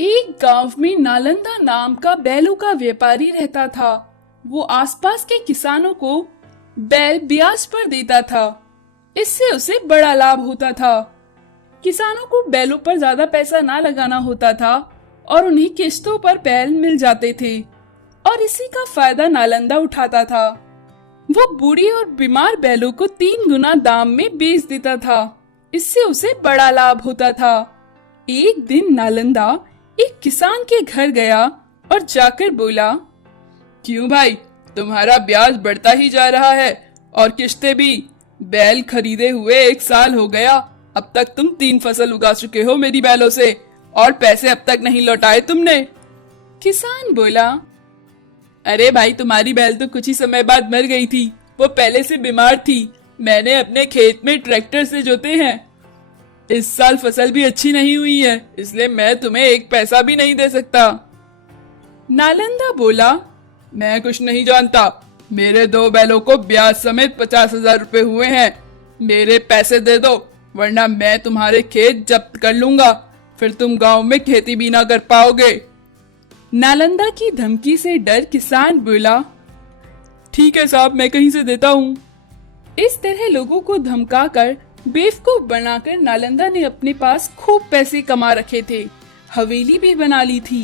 एक गांव में नालंदा नाम का बैलों का व्यापारी रहता था। वो आसपास के किसानों को बैल ब्याज पर देता था। इससे उसे बड़ा लाभ होता था। किसानों को बैलों पर ज्यादा पैसा ना लगाना होता था और उन्हें किश्तों पर बैल मिल जाते थे और इसी का फायदा नालंदा उठाता था। वो बूढ़ी और बीमार बैलों को 3 गुना दाम में बेच देता था। इससे उसे बड़ा लाभ होता था। एक दिन नालंदा एक किसान के घर गया और जाकर बोला, क्यों भाई, तुम्हारा ब्याज बढ़ता ही जा रहा है और किश्तें भी। बैल खरीदे हुए 1 साल हो गया, अब तक तुम 3 फसल उगा चुके हो मेरी बैलों से और पैसे अब तक नहीं लौटाए तुमने। किसान बोला, अरे भाई, तुम्हारी बैल तो कुछ ही समय बाद मर गई थी। वो पहले से बीमार थी। मैंने अपने खेत में ट्रैक्टर से जोते हैं। इस साल फसल भी अच्छी नहीं हुई है, इसलिए मैं तुम्हें 1 पैसा भी नहीं दे सकता। नालंदा बोला, मैं कुछ नहीं जानता। मेरे 2 बैलों को ब्याज समेत 50,000 रुपए हुए हैं। मेरे पैसे दे दो, वरना मैं तुम्हारे खेत जब्त कर लूंगा। फिर तुम गांव में खेती भी ना कर पाओगे। नालंदा की धमकी से डर किसान बोला, ठीक है साहब, मैं कहीं से देता हूँ। इस तरह लोगों को धमकाकर बेवकूफ बनाकर नालंदा ने अपने पास खूब पैसे कमा रखे थे। हवेली भी बना ली थी।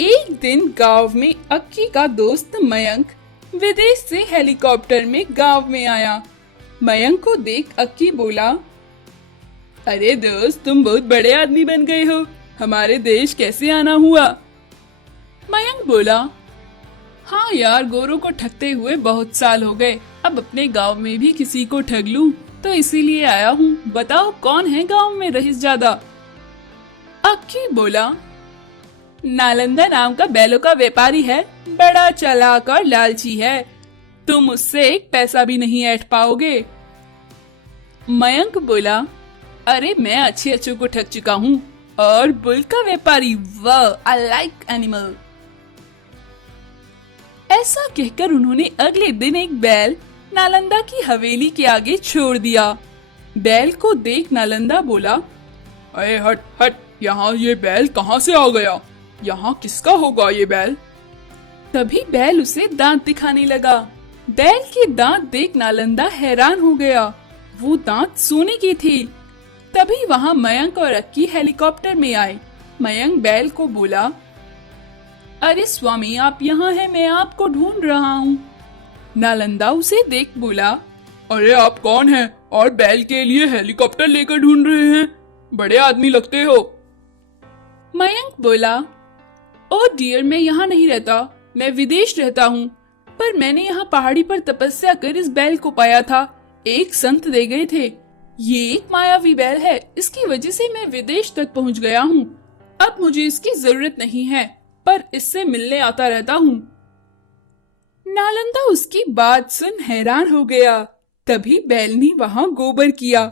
एक दिन गांव में अक्की का दोस्त मयंक विदेश से हेलीकॉप्टर में गांव में आया। मयंक को देख अक्की बोला, अरे दोस्त, तुम बहुत बड़े आदमी बन गए हो। हमारे देश कैसे आना हुआ? मयंक बोला, हाँ यार, गोरों को ठगते हुए बहुत साल हो गए। अब अपने गांव में भी किसी को ठग लूं, तो इसीलिए आया हूँ। बताओ कौन है गांव में रईस ज्यादा? अक्की बोला, नालंदा नाम का बैलों का व्यापारी है। बड़ा चालाक और लालची है। तुम उससे 1 पैसा भी नहीं ऐंठ पाओगे। मयंक बोला, अरे मैं अच्छे को ठग चुका हूँ। और बुल का व्यापारी, वाह, आई लाइक एनिमल। ऐसा कहकर उन्होंने अगले दिन एक बैल नालंदा की हवेली के आगे छोड़ दिया। बैल को देख नालंदा बोला, अरे हट हट, यहाँ ये बैल कहाँ से आ गया? यहाँ किसका होगा ये बैल? तभी बैल उसे दांत दिखाने लगा। बैल के दांत देख नालंदा हैरान हो गया। वो दांत सोने के थे। तभी वहाँ मयंक और अक्की हेलीकॉप्टर में आए। मयंक बैल को बोला, अरे स्वामी, आप यहाँ हैं, मैं आपको ढूंढ रहा हूँ। नालंदा उसे देख बोला, अरे आप कौन हैं और बैल के लिए हेलीकॉप्टर लेकर ढूंढ रहे हैं? बड़े आदमी लगते हो। मयंक बोला, ओ डियर, मैं यहाँ नहीं रहता, मैं विदेश रहता हूँ। पर मैंने यहाँ पहाड़ी पर तपस्या कर इस बैल को पाया था। एक संत दे गए थे। ये एक मायावी बैल है, इसकी वजह से मैं विदेश तक पहुँच गया हूँ। अब मुझे इसकी जरूरत नहीं है, पर इससे मिलने आता रहता हूँ। नालंदा उसकी बात सुन हैरान हो गया। तभी बैल ने वहाँ गोबर किया।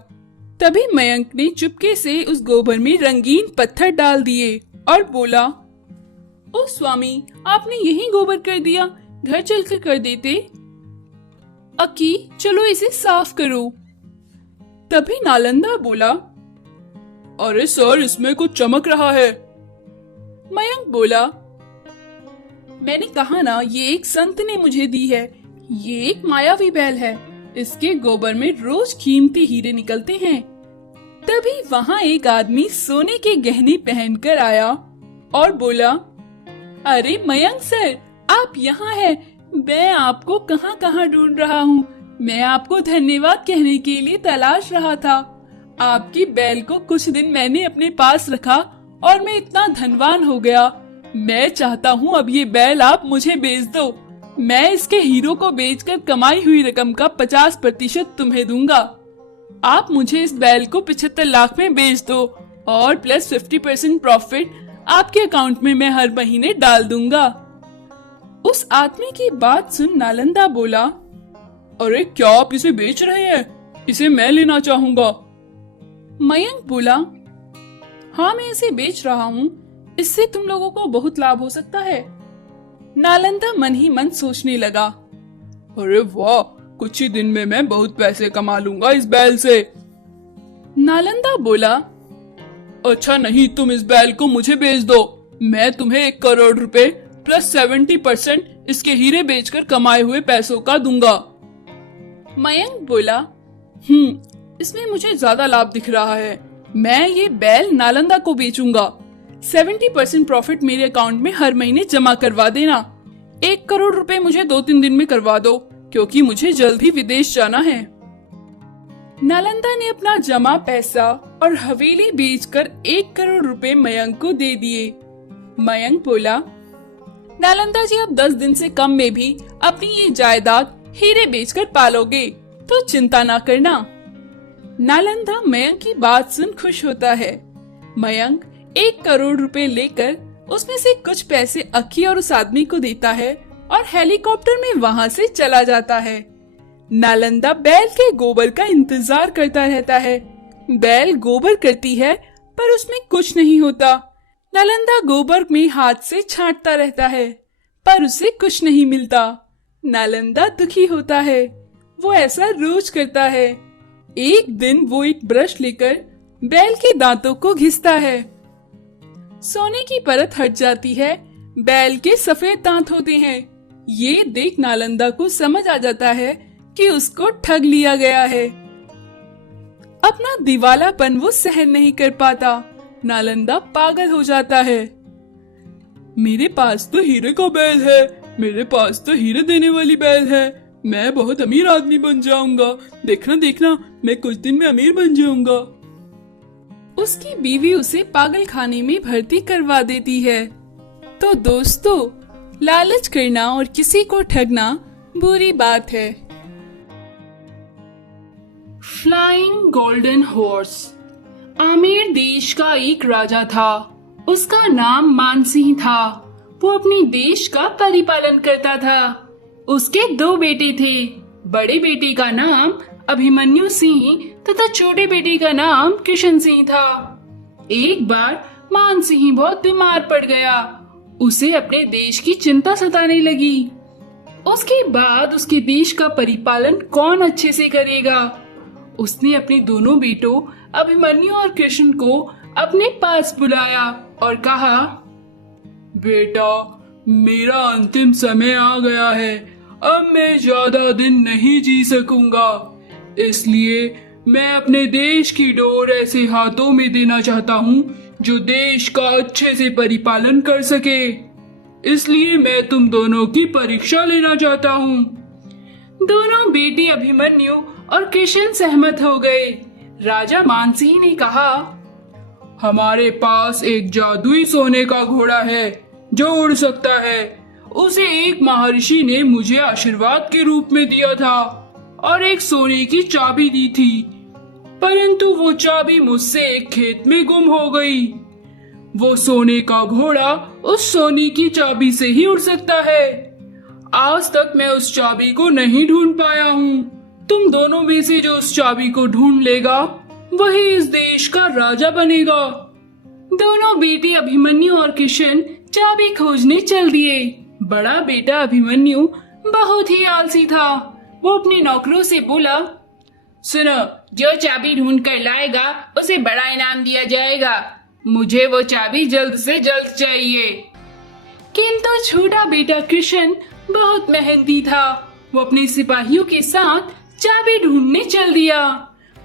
तभी मयंक ने चुपके से उस गोबर में रंगीन पत्थर डाल दिए और बोला, ओ स्वामी, आपने यही गोबर कर दिया, घर चलकर कर देते। अक्की, चलो इसे साफ करो। तभी नालंदा बोला, अरे सर, इसमें कुछ चमक रहा है। मयंक बोला, मैंने कहा ना, ये एक संत ने मुझे दी है। ये एक मायावी बैल है। इसके गोबर में रोज कीमती हीरे निकलते हैं। तभी वहाँ एक आदमी सोने के गहने पहनकर आया और बोला, अरे मयंक सर, आप यहाँ हैं। मैं आपको कहाँ कहाँ ढूंढ रहा हूँ। मैं आपको धन्यवाद कहने के लिए तलाश रहा था। आपकी बैल को कुछ दिन मैंने अपने पास रखा और मैं इतना धनवान हो गया। मैं चाहता हूँ अब ये बैल आप मुझे बेच दो। मैं इसके हीरो को बेचकर कमाई हुई रकम का 50% तुम्हें दूंगा। आप मुझे इस बैल को 75 लाख में बेच दो और प्लस 50% प्रॉफिट आपके अकाउंट में मैं हर महीने डाल दूंगा। उस आदमी की बात सुन नालंदा बोला, अरे क्या आप इसे बेच रहे हैं? इसे मैं लेना चाहूंगा। मयंक बोला, हाँ, मैं इसे बेच रहा हूँ। इससे तुम लोगों को बहुत लाभ हो सकता है। नालंदा मन ही मन सोचने लगा, अरे वाह, कुछ ही दिन में मैं बहुत पैसे कमा लूंगा इस बैल से। नालंदा बोला, अच्छा नहीं, तुम इस बैल को मुझे बेच दो। मैं तुम्हें 1 करोड़ रुपए प्लस 70% इसके हीरे बेचकर कमाए हुए पैसों का दूंगा। मयंक बोला, इसमें मुझे ज्यादा लाभ दिख रहा है। मैं ये बैल नालंदा को बेचूंगा। 70% प्रॉफिट मेरे अकाउंट में हर महीने जमा करवा देना। 1 करोड़ रुपए मुझे 2-3 दिन में करवा दो, क्योंकि मुझे जल्द ही विदेश जाना है। नालंदा ने अपना जमा पैसा और हवेली बेचकर 1 करोड़ रुपए मयंक को दे दिए। मयंक बोला, नालंदा जी, अब 10 दिन से कम में भी अपनी ये जायदाद हीरे बेचकर पालोगे, तो चिंता ना करना। नालंदा मयंक की बात सुन खुश होता है। मयंक 1 करोड़ रुपए लेकर उसमें से कुछ पैसे अक्की और उस आदमी को देता है और हेलीकॉप्टर में वहाँ से चला जाता है। नालंदा बैल के गोबर का इंतजार करता रहता है। बैल गोबर करती है पर उसमें कुछ नहीं होता। नालंदा गोबर में हाथ से छांटता रहता है पर उसे कुछ नहीं मिलता। नालंदा दुखी होता है। वो ऐसा रोज करता है। एक दिन वो एक ब्रश लेकर बैल के दांतों को घिसता है। सोने की परत हट जाती है। बैल के सफेद दांत होते हैं। ये देख नालंदा को समझ आ जाता है कि उसको ठग लिया गया है। अपना दिवालापन वो सहन नहीं कर पाता। नालंदा पागल हो जाता है। मेरे पास तो हीरे का बैल है, मेरे पास तो हीरे देने वाली बैल है। मैं बहुत अमीर आदमी बन जाऊंगा। देखना देखना, मैं कुछ दिन में अमीर बन जाऊंगा। उसकी बीवी उसे पागल खाने में भर्ती करवा देती है। तो दोस्तों, लालच करना और किसी को ठगना बुरी बात है। Flying golden horse. आमेर देश का एक राजा था। उसका नाम मानसिंह था। वो अपने देश का परिपालन करता था। उसके 2 बेटे थे। बड़े बेटे का नाम अभिमन्यु सिंह तथा छोटे बेटे का नाम किशन सिंह था। एक बार मानसिंह बहुत बीमार पड़ गया। उसे अपने देश की चिंता सताने लगी। उसके बाद उसके देश का परिपालन कौन अच्छे से करेगा। उसने अपने दोनों बेटों अभिमन्यु और कृष्ण को अपने पास बुलाया और कहा, बेटा, मेरा अंतिम समय आ गया है। अब मैं ज्यादा दिन नहीं जी सकूंगा। इसलिए मैं अपने देश की डोर ऐसे हाथों में देना चाहता हूँ जो देश का अच्छे से परिपालन कर सके। इसलिए मैं तुम दोनों की परीक्षा लेना चाहता हूँ। दोनों बेटे अभिमन्यु और कृष्ण सहमत हो गए। राजा मानसिंह ने कहा, हमारे पास एक जादुई सोने का घोड़ा है जो उड़ सकता है। उसे एक महर्षि ने मुझे आशीर्वाद के रूप में दिया था और एक सोने की चाबी दी थी, परंतु वो चाबी मुझसे एक खेत में गुम हो गई। वो सोने का घोड़ा उस सोने की चाबी से ही उड़ सकता है। आज तक मैं उस चाबी को नहीं ढूंढ पाया हूँ। तुम दोनों में से जो उस चाबी को ढूंढ लेगा वही इस देश का राजा बनेगा। दोनों बेटे अभिमन्यु और किशन चाबी खोजने चल दिए। बड़ा बेटा अभिमन्यु बहुत ही आलसी था। वो अपने नौकरों से बोला, सुनो, जो चाबी ढूंढ कर लाएगा उसे बड़ा इनाम दिया जाएगा। मुझे वो चाबी जल्द से जल्द चाहिए। किंतु छोटा बेटा कृष्ण बहुत मेहनती था। वो अपने सिपाहियों के साथ चाबी ढूंढने चल दिया।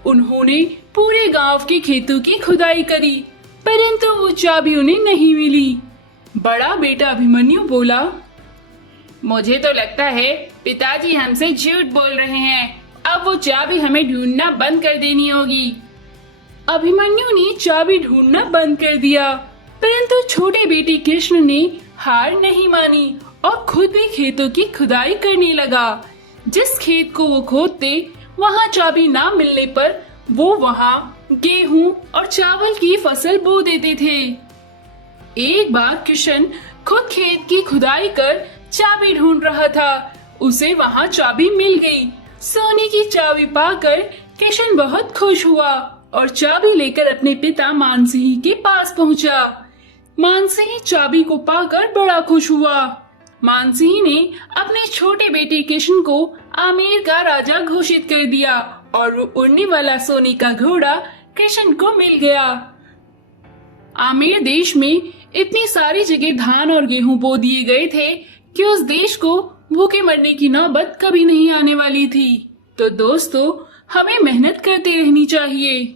उन्होंने पूरे गांव के खेतों की खुदाई करी, परंतु वो चाबी उन्हें नहीं मिली। बड़ा बेटा अभिमन्यु बोला, मुझे तो लगता है पिताजी हमसे झूठ बोल रहे हैं। अब वो चाबी हमें ढूंढना बंद कर देनी होगी। अभिमन्यु ने चाबी ढूंढना बंद कर दिया, परंतु छोटे बेटे कृष्ण ने हार नहीं मानी और खुद भी खेतों की खुदाई करने लगा। जिस खेत को वो खोदते वहाँ चाबी ना मिलने पर वो वहाँ गेहूं और चावल की फसल बो देते थे। एक बार किशन खुद खेत की खुदाई कर चाबी ढूंढ रहा था। उसे वहाँ चाबी मिल गई। सोने की चाबी पाकर किशन बहुत खुश हुआ और चाबी लेकर अपने पिता मानसिंह के पास पहुँचा। मानसिंह चाबी को पाकर बड़ा खुश हुआ। मानसिंह ने अपने छोटे बेटे किशन को आमेर का राजा घोषित कर दिया और उड़ने वाला सोने का घोड़ा किशन को मिल गया। आमेर देश में इतनी सारी जगह धान और गेहूं बो दिए गए थे कि उस देश को भूखे मरने की नौबत कभी नहीं आने वाली थी। तो दोस्तों, हमें मेहनत करते रहनी चाहिए।